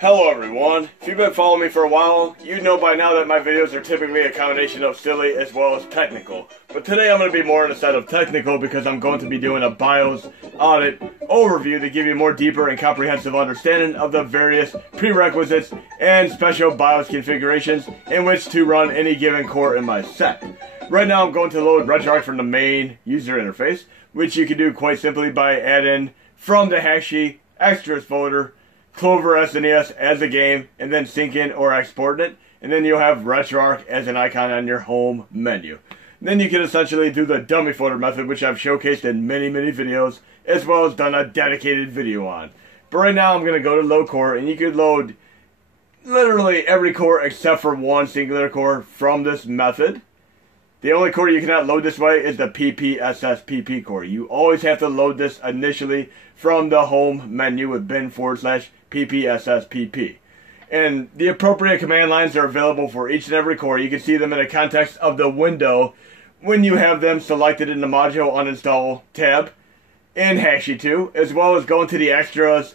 Hello everyone, if you've been following me for a while, you know by now that my videos are typically a combination of silly as well as technical. But today I'm going to be more on the side of technical because I'm going to be doing a BIOS audit overview to give you a more deeper and comprehensive understanding of the various prerequisites and special BIOS configurations in which to run any given core in my set. Right now I'm going to load RetroArch from the main user interface, which you can do quite simply by adding from the hack sheet extras folder Clover SNES as a game, and then syncing or exporting it, and then you'll have RetroArch as an icon on your home menu. Then you can essentially do the dummy folder method, which I've showcased in many videos, as well as done a dedicated video on. But right now I'm going to go to load core, and you can load literally every core except for one singular core from this method. The only core you cannot load this way is the ppSSPP core. You always have to load this initially from the home menu with bin/ppSSPP. And the appropriate command lines are available for each and every core. You can see them in the context of the window when you have them selected in the module uninstall tab in Hacksheet 2, as well as going to the extras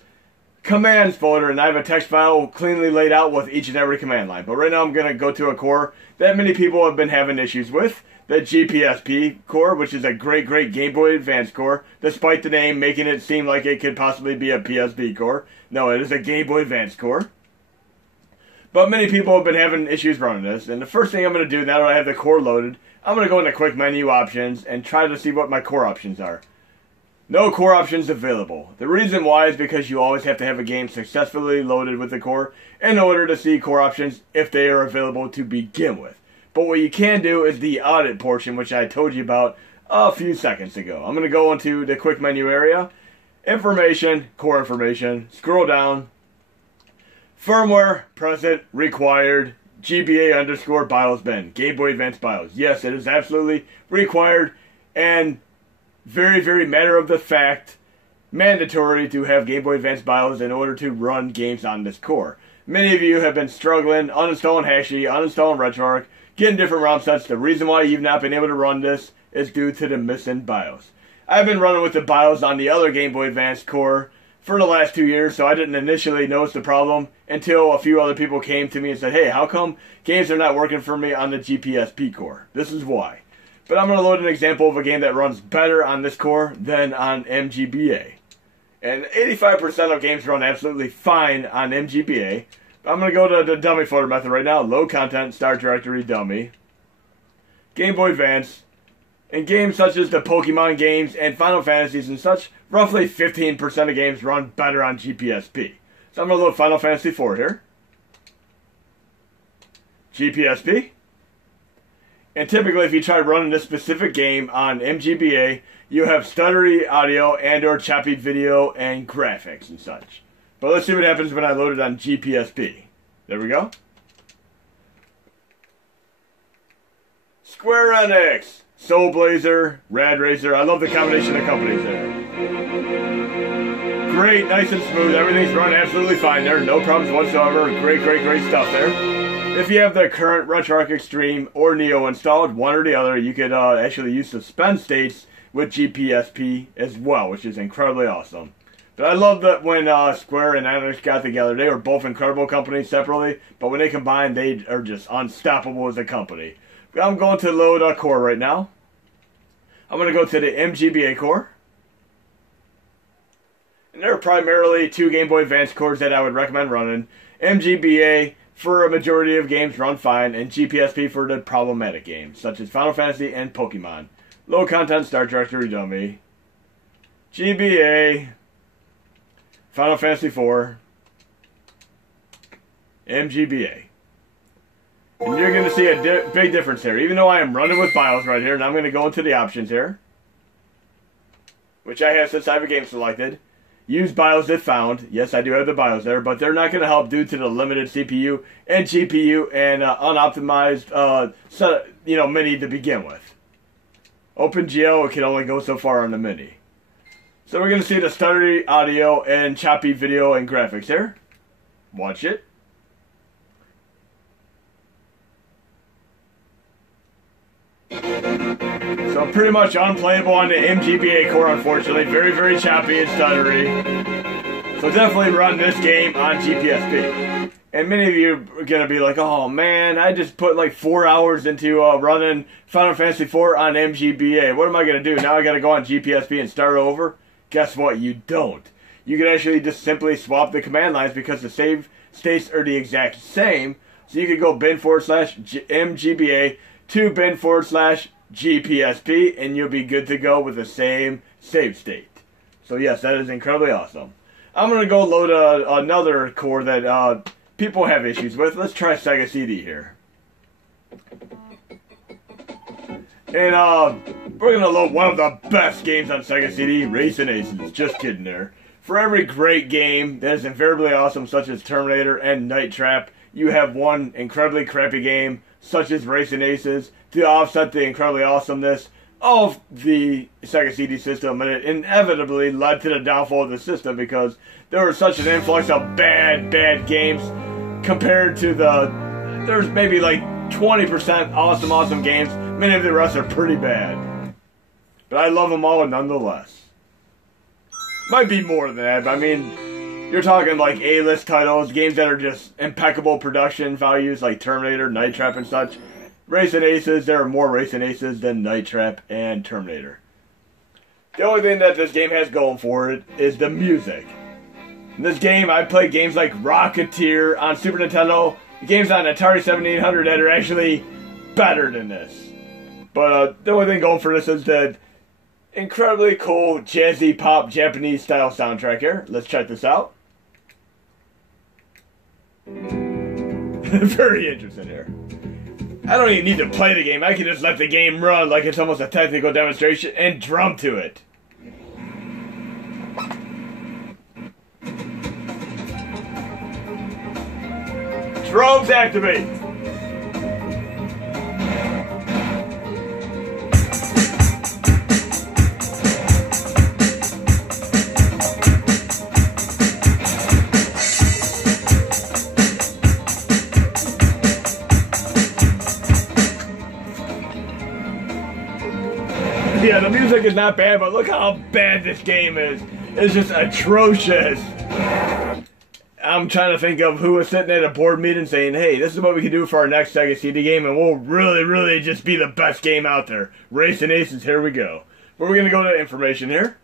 commands folder, and I have a text file cleanly laid out with each and every command line. But right now I'm going to go to a core that many people have been having issues with, the gpSP core, which is a great Game Boy Advance core, despite the name making it seem like it could possibly be a PSP core. No, it is a Game Boy Advance core. But many people have been having issues running this, and the first thing I'm going to do now that I have the core loaded, I'm going to go into quick menu options and try to see what my core options are. No core options available. The reason why is because you always have to have a game successfully loaded with the core in order to see core options if they are available to begin with. But what you can do is the audit portion, which I told you about a few seconds ago. I'm going to go into the quick menu area, information, core information, scroll down, firmware, present, required, GBA_BIOS bin, Game Boy Advance BIOS. Yes, it is absolutely required and very matter of the fact mandatory to have Game Boy Advance BIOS in order to run games on this core. Many of you have been struggling, uninstalling Hacksheet, uninstalling RetroArch, getting different ROM sets. The reason why you've not been able to run this is due to the missing BIOS. I've been running with the BIOS on the other Game Boy Advance core for the last 2 years, so I didn't initially notice the problem until a few other people came to me and said, hey, how come games are not working for me on the gpSP core? This is why. But I'm going to load an example of a game that runs better on this core than on MGBA. And 85% of games run absolutely fine on MGBA. But I'm going to go to the dummy folder method right now. Load content, start directory, dummy. Game Boy Advance. And games such as the Pokemon games and Final Fantasies and such, roughly 15% of games run better on gpSP. So I'm going to load Final Fantasy IV here. gpSP. And typically, if you try running this specific game on MGBA, you have stuttery audio and or choppy video and graphics and such. But let's see what happens when I load it on gpSP. There we go. Square Enix, Soul Blazer, Rad Racer. I love the combination of companies there. Great, nice and smooth. Everything's running absolutely fine there. No problems whatsoever. Great stuff there. If you have the current RetroArch Extreme or Neo installed, one or the other, you could actually use suspend states with gpSP as well, which is incredibly awesome. But I love that when Square and Enix got together, they were both incredible companies separately, but when they combine, they are just unstoppable as a company. But I'm going to load a core right now. I'm going to go to the MGBA core. And there are primarily two Game Boy Advance cores that I would recommend running. MGBA for a majority of games run fine, and gpSP for the problematic games, such as Final Fantasy and Pokemon. Low content, start directory, dummy. GBA, Final Fantasy IV, MGBA. And you're going to see a big difference here. Even though I am running with BIOS right here, and I'm going to go into the options here, which I have since I have a game selected. Use BIOS if found. Yes, I do have the BIOS there, but they're not going to help due to the limited CPU and GPU and unoptimized mini to begin with. OpenGL can only go so far on the mini. So we're going to see the stuttery audio and choppy video and graphics here. Watch it. So pretty much unplayable on the MGBA core, unfortunately. Very choppy and stuttery. So definitely run this game on gpSP. And many of you are going to be like, oh man, I just put like 4 hours into running Final Fantasy IV on MGBA. What am I going to do? Now I got to go on gpSP and start over? Guess what? You don't. You can actually just simply swap the command lines because the save states are the exact same. So you could go bin/MGBA to bin/gpSP and you'll be good to go with the same save state. So yes, that is incredibly awesome. I'm going to go load another core that people have issues with. Let's try Sega CD here. And we're going to load one of the best games on Sega CD, Racing Aces. Just kidding there. For every great game that is invariably awesome, such as Terminator and Night Trap, you have one incredibly crappy game, such as Racing Aces, to offset the incredibly awesomeness of the Sega CD system, and it inevitably led to the downfall of the system because there was such an influx of bad games compared to there's maybe like 20% awesome games. Many of the rest are pretty bad. But I love them all nonetheless. Might be more than that, but I mean, you're talking like A-list titles, games that are just impeccable production values like Terminator, Night Trap, and such. Racing Aces, there are more Racing Aces than Night Trap and Terminator. The only thing that this game has going for it is the music. In this game, I played games like Rocketeer on Super Nintendo, games on Atari 7800 that are actually better than this. But the only thing going for this is the incredibly cool jazzy pop Japanese style soundtrack here. Let's check this out. Very interesting here. I don't even need to play the game. I can just let the game run like it's almost a technical demonstration and drum to it. Drums activate. Yeah, the music is not bad, but look how bad this game is. It's just atrocious. I'm trying to think of who was sitting at a board meeting saying, hey, this is what we can do for our next Sega CD game, and we'll really just be the best game out there. Racing Aces, here we go. But we're going to go to information here.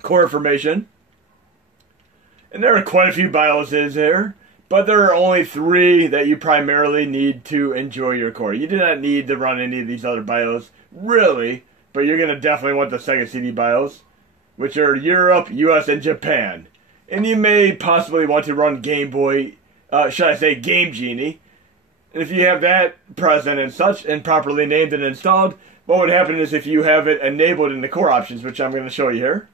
Core information. And there are quite a few BIOSes here, but there are only 3 that you primarily need to enjoy your core. You do not need to run any of these other BIOS, really. But you're going to definitely want the Sega CD BIOS, which are Europe, US, and Japan. And you may possibly want to run Game Boy, should I say Game Genie. And if you have that present and such, and properly named and installed, what would happen is if you have it enabled in the core options, which I'm going to show you here.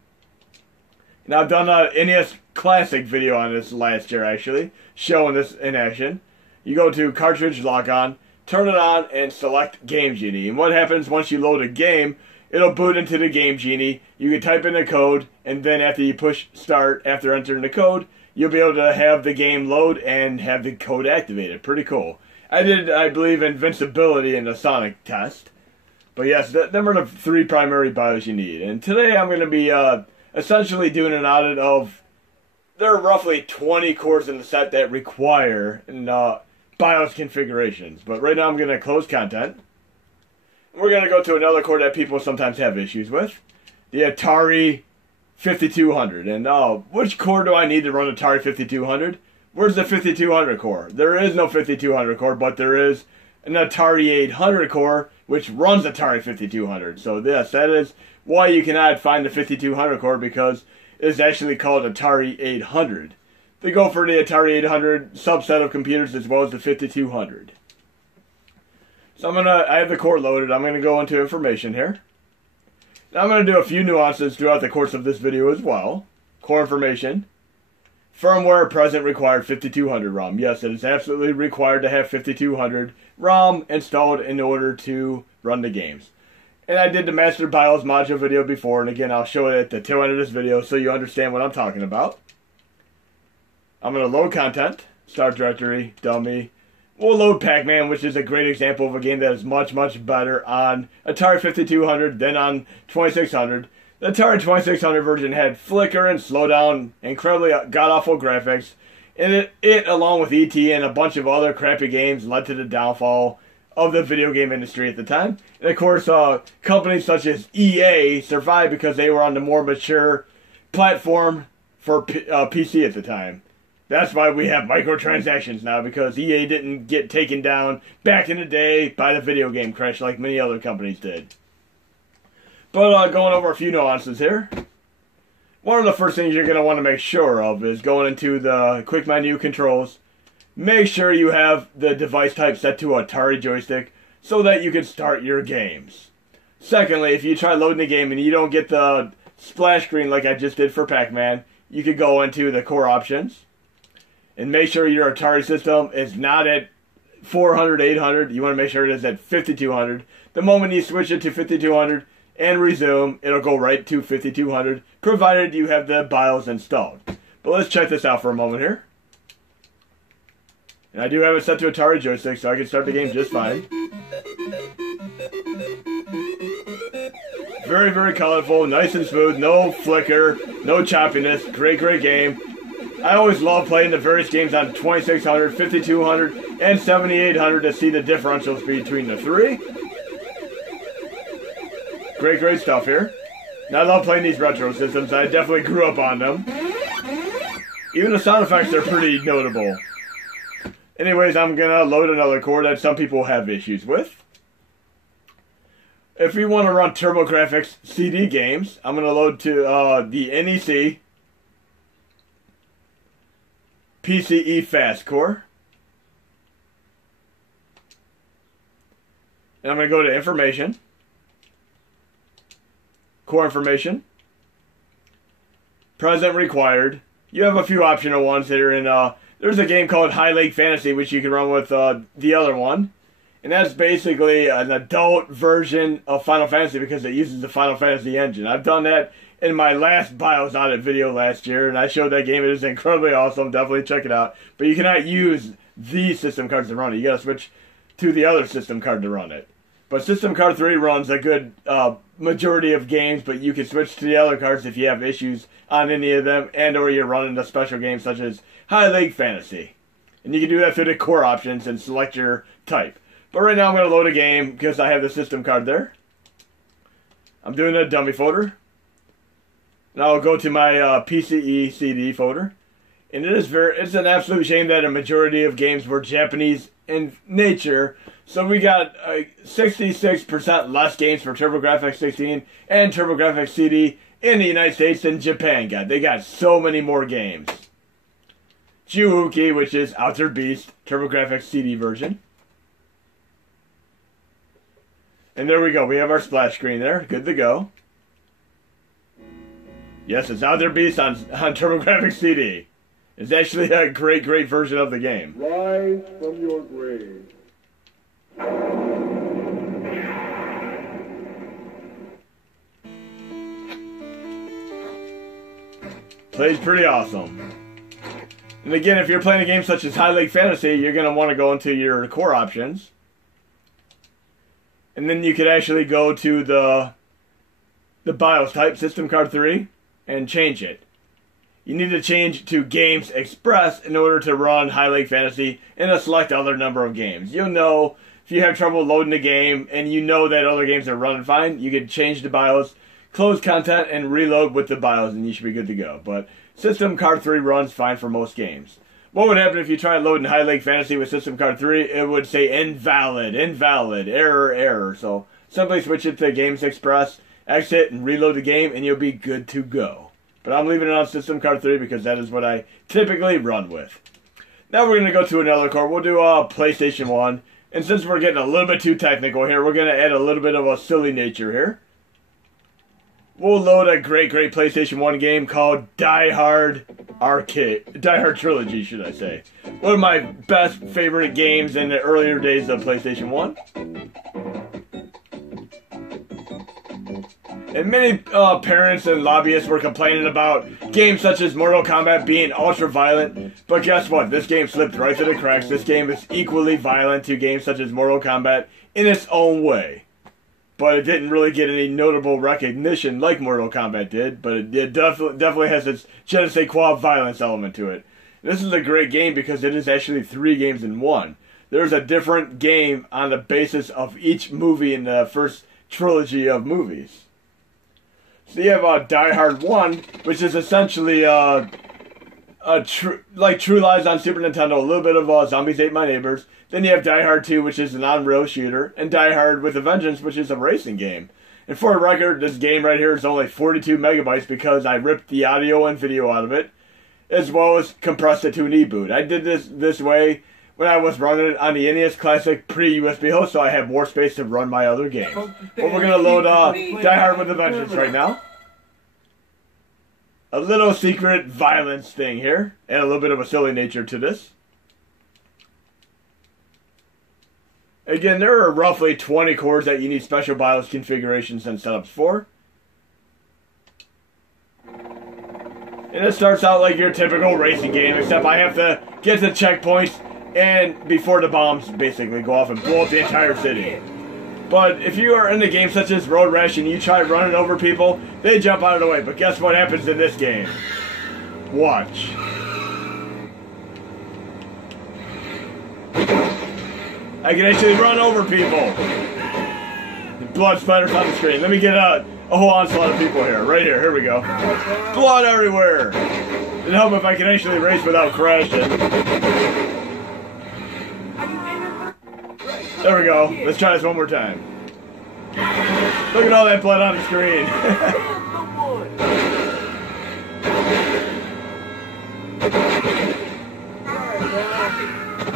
And I've done a SNES Classic video on this last year, actually, showing this in action. You go to Cartridge Lock On, turn it on, and select Game Genie. And what happens once you load a game, it'll boot into the Game Genie. You can type in the code, and then after you push start, after entering the code, you'll be able to have the game load and have the code activated. Pretty cool. I did, I believe, Invincibility in the Sonic test. But yes, them are the 3 primary BIOS you need. And today I'm going to be essentially doing an audit of, there are roughly 20 cores in the set that require BIOS configurations. But right now I'm going to close content. We're going to go to another core that people sometimes have issues with. The Atari 5200. And which core do I need to run Atari 5200? Where's the 5200 core? There is no 5200 core, but there is an Atari 800 core, which runs Atari 5200. So yes, that is why you cannot find the 5200 core, because it's actually called Atari 800. They go for the Atari 800 subset of computers as well as the 5200. So I have the core loaded. I'm gonna go into information here. Now I'm gonna do a few nuances throughout the course of this video as well. Core information. Firmware present required 5200 ROM. Yes, it is absolutely required to have 5200 ROM installed in order to run the games. And I did the Master BIOS module video before, and again I'll show it at the tail end of this video so you understand what I'm talking about. I'm gonna load content, start directory, dummy. We'll load Pac-Man, which is a great example of a game that is much better on Atari 5200 than on 2600. The Atari 2600 version had flicker and slowdown, incredibly god-awful graphics, and it, along with E.T. and a bunch of other crappy games, led to the downfall of the video game industry at the time. And of course, companies such as EA survived because they were on the more mature platform for PC at the time. That's why we have microtransactions now, because EA didn't get taken down back in the day by the video game crash like many other companies did. But going over a few nuances here. One of the first things you're going to want to make sure of is going into the quick menu controls. Make sure you have the device type set to Atari joystick so that you can start your games. Secondly, if you try loading the game and you don't get the splash screen like I just did for Pac-Man, you could go into the core options and make sure your Atari system is not at 400, 800. You want to make sure it is at 5200. The moment you switch it to 5200 and resume, it'll go right to 5200, provided you have the BIOS installed. But let's check this out for a moment here. And I do have it set to Atari joystick, so I can start the game just fine. Very, very colorful, nice and smooth, no flicker, no choppiness, great, great game. I always love playing the various games on 2600, 5200, and 7800 to see the differentials between the three. Great, great stuff here. And I love playing these retro systems. I definitely grew up on them. Even the sound effects are pretty notable. Anyways, I'm going to load another core that some people have issues with. If we want to run TurboGrafx-CD games, I'm going to load to the NEC PCE Fast Core. And I'm going to go to Information. Core Information. Present Required. You have a few optional ones here, and there's a game called High Lake Fantasy, which you can run with the other one. And that's basically an adult version of Final Fantasy because it uses the Final Fantasy engine. I've done that in my last BIOS audit video last year, and I showed that game. It is incredibly awesome. Definitely check it out. But you cannot use these system cards to run it. You gotta switch to the other system card to run it. But System Card 3 runs a good majority of games, but you can switch to the other cards if you have issues on any of them, and or you're running a special game such as High Lake Fantasy. And you can do that through the core options and select your type. But right now I'm going to load a game because I have the system card there. I'm doing a dummy folder. And I'll go to my PCE CD folder. And it's an absolute shame that a majority of games were Japanese in nature. So we got 66% less games for TurboGrafx-16 and TurboGrafx-CD in the United States than Japan got. They got so many more games. Juuki, which is Outer Beast, TurboGrafx-CD version. And there we go. We have our splash screen there. Good to go. Yes, it's Outer Beast on TurboGrafx-CD. It's actually a great, great version of the game. Rise from your grave. Plays pretty awesome. And again, if you're playing a game such as High Lake Fantasy, you're going to want to go into your core options. And then you could actually go to the BIOS type, System Card 3, and change it. You need to change to Games Express in order to run High Lake Fantasy and a select other number of games. You'll know if you have trouble loading the game and you know that other games are running fine, you can change the BIOS, close content, and reload with the BIOS, and you should be good to go. But System Card 3 runs fine for most games. What would happen if you tried loading High Lake Fantasy with System Card 3? It would say invalid, invalid, error, error. So simply switch it to Games Express, exit, and reload the game, and you'll be good to go. But I'm leaving it on System Card 3 because that is what I typically run with. Now we're going to go to another core. We'll do PlayStation 1. And since we're getting a little bit too technical here, we're going to add a little bit of a silly nature here. We'll load a great, great PlayStation 1 game called Die Hard Trilogy, should I say. One of my best favorite games in the earlier days of PlayStation 1. And many parents and lobbyists were complaining about games such as Mortal Kombat being ultra-violent. But guess what? This game slipped right through the cracks. This game is equally violent to games such as Mortal Kombat in its own way. but it didn't really get any notable recognition like Mortal Kombat did, but it definitely has its je ne sais quoi violence element to it. This is a great game because it is actually 3 games in one. There's a different game on the basis of each movie in the first trilogy of movies. So you have Die Hard 1, which is essentially like True Lies on Super Nintendo, a little bit of Zombies Ate My Neighbors. Then you have Die Hard 2, which is an on-rail shooter, and Die Hard with a Vengeance, which is a racing game. And for the record, this game right here is only 42 megabytes because I ripped the audio and video out of it, as well as compressed it to an e-boot. I did this way when I was running it on the SNES Classic pre-USB host, so I have more space to run my other games. But we're going to load Die Hard with a Vengeance right now. A little secret violence thing here, and a little bit of a silly nature to this. Again, there are roughly 20 cores that you need special BIOS configurations and setups for. And it starts out like your typical racing game, except I have to get to checkpoints and before the bombs basically go off and blow up the entire city. But if you are in a game such as Road Rash and you try running over people, they jump out of the way. But guess what happens in this game? Watch. I can actually run over people. Blood splatters on the screen. Let me get a whole onslaught of people here. Right here. Here we go. Blood everywhere. It'd help if I can actually race without crashing. There we go. Let's try this one more time. Look at all that blood on the screen.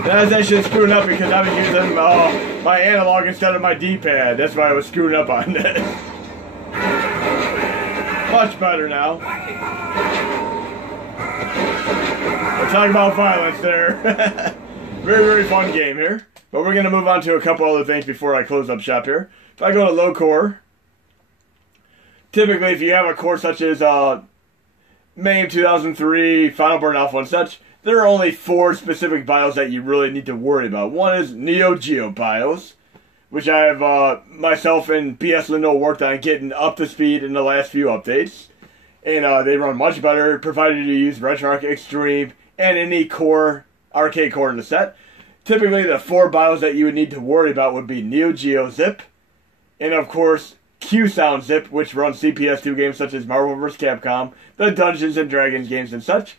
That's actually screwing up because I was using my analog instead of my D-pad. That's why I was screwing up on this. Much better now. We're talking about violence there. Very, very fun game here. But we're going to move on to a couple other things before I close up shop here. If I go to low core, typically if you have a core such as MAME 2003, Final Burn Alpha and such, there are only 4 specific BIOS that you really need to worry about. One is Neo Geo BIOS, which I have myself and BS Lindo worked on getting up to speed in the last few updates. And they run much better, provided you use RetroArch Extreme and any core, arcade core in the set. Typically, the 4 BIOS that you would need to worry about would be Neo Geo Zip, and of course, Q-Sound Zip, which runs CPS2 games such as Marvel vs. Capcom, the Dungeons & Dragons games and such.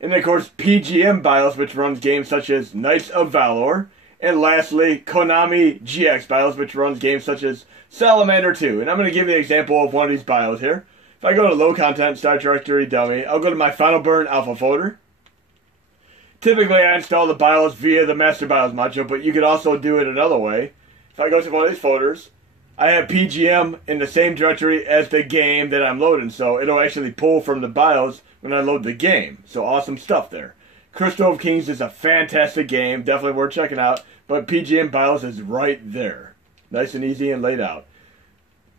And of course, PGM BIOS, which runs games such as Knights of Valor. And lastly, Konami GX BIOS, which runs games such as Salamander 2. And I'm going to give you an example of one of these BIOS here. If I go to Low Content, Start Directory Dummy, I'll go to my Final Burn Alpha folder. Typically, I install the BIOS via the Master BIOS module, but you could also do it another way. If I go to one of these folders, I have PGM in the same directory as the game that I'm loading, so it'll actually pull from the BIOS when I load the game. So awesome stuff there. Crystal of Kings is a fantastic game, definitely worth checking out, but PGM BIOS is right there. Nice and easy and laid out.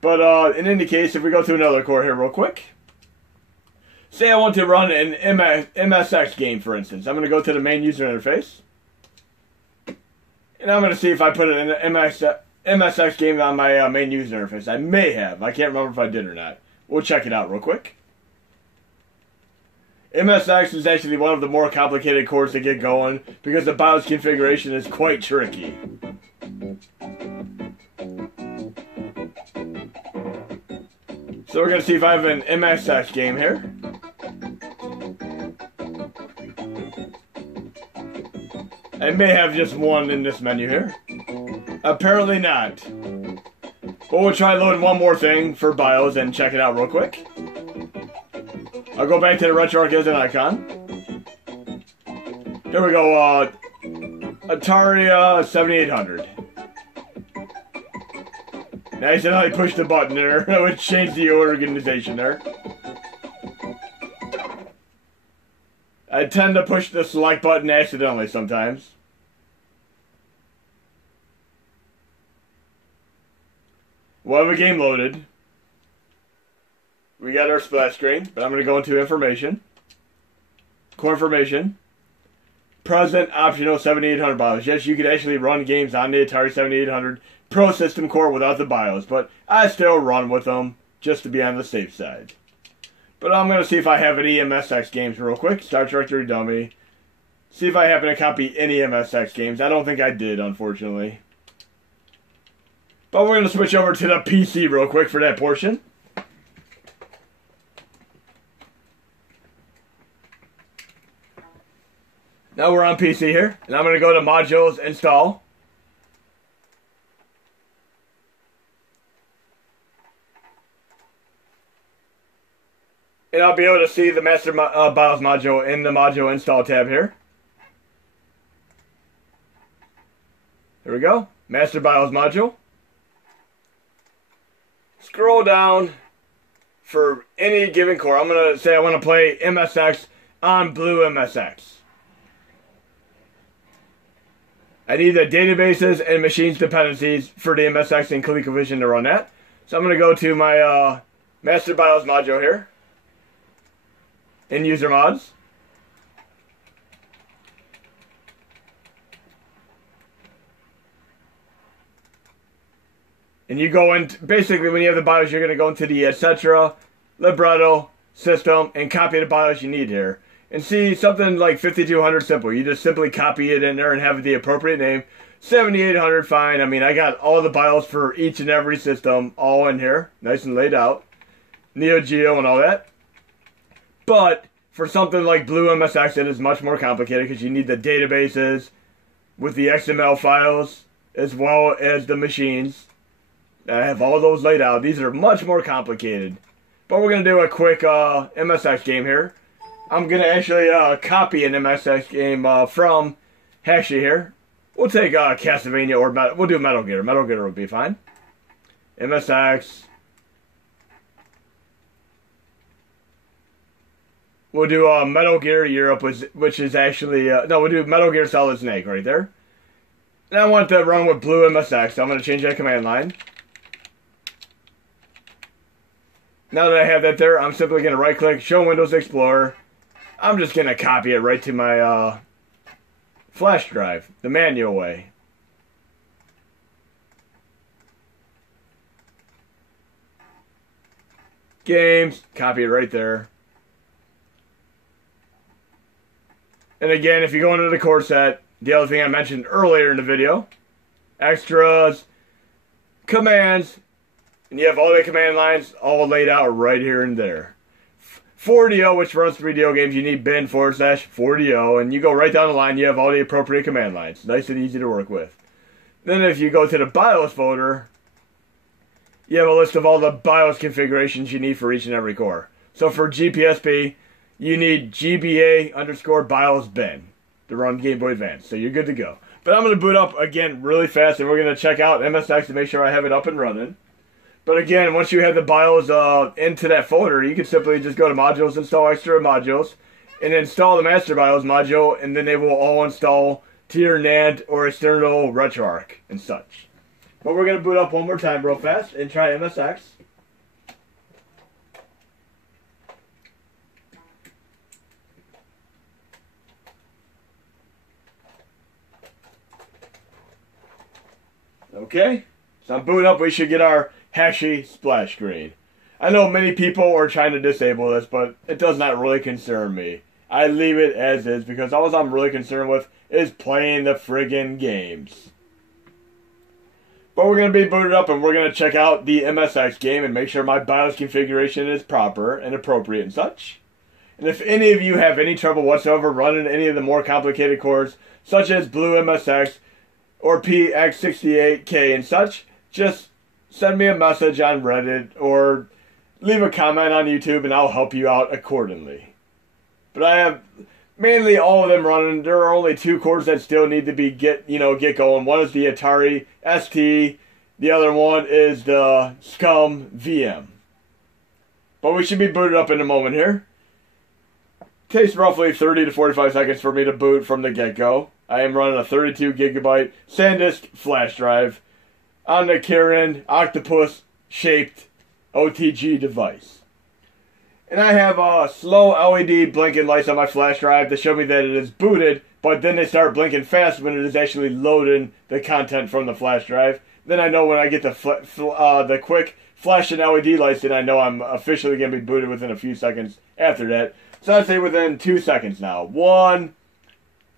But in any case, if we go to another core here real quick. Say I want to run an MSX game, for instance. I'm going to go to the main user interface. And I'm going to see if I put an MSX game on my main user interface. I may have. I can't remember if I did or not. We'll check it out real quick. MSX is actually one of the more complicated cores to get going because the BIOS configuration is quite tricky. So we're going to see if I have an MSX game here. I may have just one in this menu here. Apparently not. But we'll try loading one more thing for BIOS and check it out real quick. I'll go back to the RetroArch as an icon. Here we go, Atari 7800. Nice and I pushed the button there, which changed the organization there. I tend to push the select button accidentally sometimes. We'll have a game loaded. We got our splash screen, but I'm going to go into information. Core information. present optional 7800 BIOS. Yes, you could actually run games on the Atari 7800 Pro System Core without the BIOS, but I still run with them just to be on the safe side. But I'm going to see if I have any MSX games real quick. Start Directory Dummy. See if I happen to copy any MSX games. I don't think I did, unfortunately. But we're going to switch over to the PC real quick for that portion. Now we're on PC here, and I'm going to go to Modules, Install. And I'll be able to see the Master BIOS module in the Module Install tab here. There we go, Master BIOS module. Scroll down for any given core. I'm going to say I want to play MSX on Blue MSX. I need the databases and machines dependencies for the MSX and ColecoVision to run that. So I'm going to go to my Master BIOS module here. In User Mods. And you go in, basically when you have the BIOS, you're going to go into the etc., libretto, system, and copy the BIOS you need here. And see something like 5200 simple. You just simply copy it in there and have the appropriate name. 7800, fine. I mean, I got all the BIOS for each and every system all in here. Nice and laid out. Neo Geo and all that. But for something like Blue MSX, it is much more complicated because you need the databases with the XML files as well as the machines. I have all those laid out. These are much more complicated. But we're going to do a quick MSX game here. I'm going to actually copy an MSX game from Hashi here. We'll take Castlevania or we'll do Metal Gear. Metal Gear would be fine. MSX. We'll do Metal Gear Europe, which is actually... no, we'll do Metal Gear Solid Snake right there. And I want to run with Blue MSX, so I'm going to change that command line. Now that I have that there, I'm simply going to right-click, Show Windows Explorer. I'm just going to copy it right to my flash drive, the manual way. Games, copy it right there. And again, if you go into the core set, the other thing I mentioned earlier in the video, extras, commands, and you have all the command lines all laid out right here and there. 4DO, which runs 3DO games, you need bin/4DO, and you go right down the line, you have all the appropriate command lines. Nice and easy to work with. Then if you go to the BIOS folder, you have a list of all the BIOS configurations you need for each and every core. So for gpSP, you need GBA_BIOS bin to run Game Boy Advance. So you're good to go. But I'm going to boot up again really fast, and we're going to check out MSX to make sure I have it up and running. But again, once you have the BIOS into that folder, you can simply just go to Modules, Install Extra Modules, and install the Master BIOS module, and then they will all install to your NAND or external RetroArch and such. But we're going to boot up one more time real fast and try MSX. Okay, so I'm booting up. We should get our Hashi splash screen. I know many people are trying to disable this, but it does not really concern me. I leave it as is because all I'm really concerned with is playing the friggin' games. But we're going to be booted up and we're going to check out the MSX game and make sure my BIOS configuration is proper and appropriate and such. And if any of you have any trouble whatsoever running any of the more complicated cores, such as Blue MSX or PX68K and such, just send me a message on Reddit or leave a comment on YouTube and I'll help you out accordingly. But I have mainly all of them running. There are only two cores that still need to be get going. One is the Atari ST, the other one is the Scum VM. But we should be booted up in a moment here. Takes roughly 30 to 45 seconds for me to boot from the get-go. I am running a 32 gigabyte SanDisk flash drive on the Kirin octopus-shaped OTG device. And I have slow LED blinking lights on my flash drive to show me that it is booted but then they start blinking fast when it is actually loading the content from the flash drive. Then I know when I get the quick flashing LED lights, then I know I'm officially going to be booted within a few seconds after that. So I'd say within 2 seconds now. 1,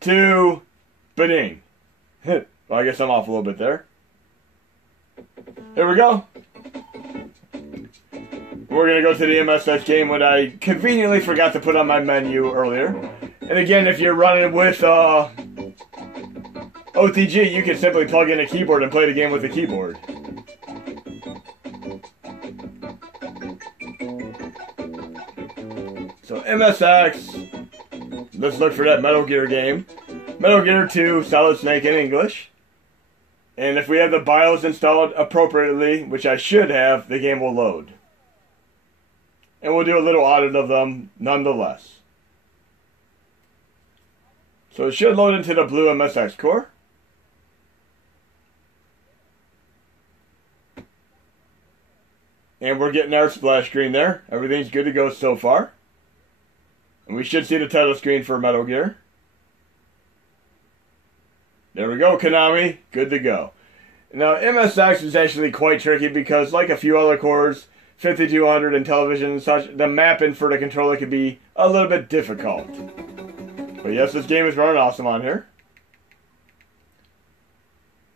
2, ba-ding. Well, I guess I'm off a little bit there. Here we go. We're going to go to the MSX game, what I conveniently forgot to put on my menu earlier. And again, if you're running with OTG, you can simply plug in a keyboard and play the game with the keyboard. So MSX, let's look for that Metal Gear game. Metal Gear 2, Solid Snake in English. And if we have the BIOS installed appropriately, which I should have, the game will load. And we'll do a little audit of them nonetheless. So it should load into the blue MSX core. And we're getting our splash screen there. Everything's good to go so far. And we should see the title screen for Metal Gear. There we go, Konami. Good to go. Now, MSX is actually quite tricky because, like a few other cores, 5200 and television and such, the mapping for the controller can be a little bit difficult. But yes, this game is running awesome on here.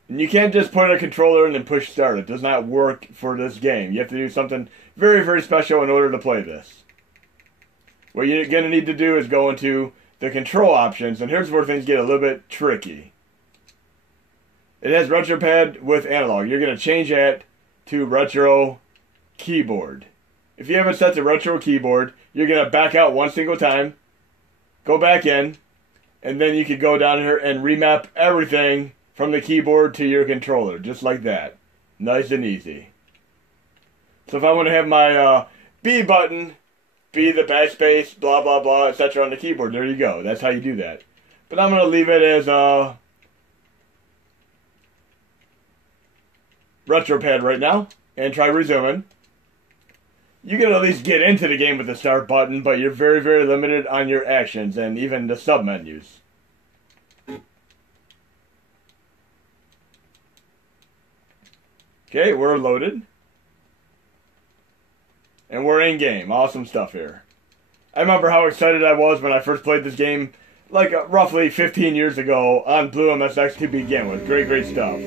And you can't just put a controller in and push start. It does not work for this game. You have to do something very, very special in order to play this. What you're going to need to do is go into the control options, and here's where things get a little bit tricky. It has retro pad with analog. You're going to change that to retro keyboard. If you have it set to retro keyboard, you're going to back out one single time, go back in, and then you can go down here and remap everything from the keyboard to your controller, just like that. Nice and easy. So if I want to have my B button be the backspace, blah, blah, blah, etc. on the keyboard, there you go. That's how you do that. But I'm going to leave it as retro pad right now and try resuming. You can at least get into the game with the start button, but you're very, very limited on your actions and even the sub-menus. Okay, we're loaded. And we're in game. Awesome stuff here. I remember how excited I was when I first played this game, like roughly 15 years ago on Blue MSX to begin with. Great, great stuff.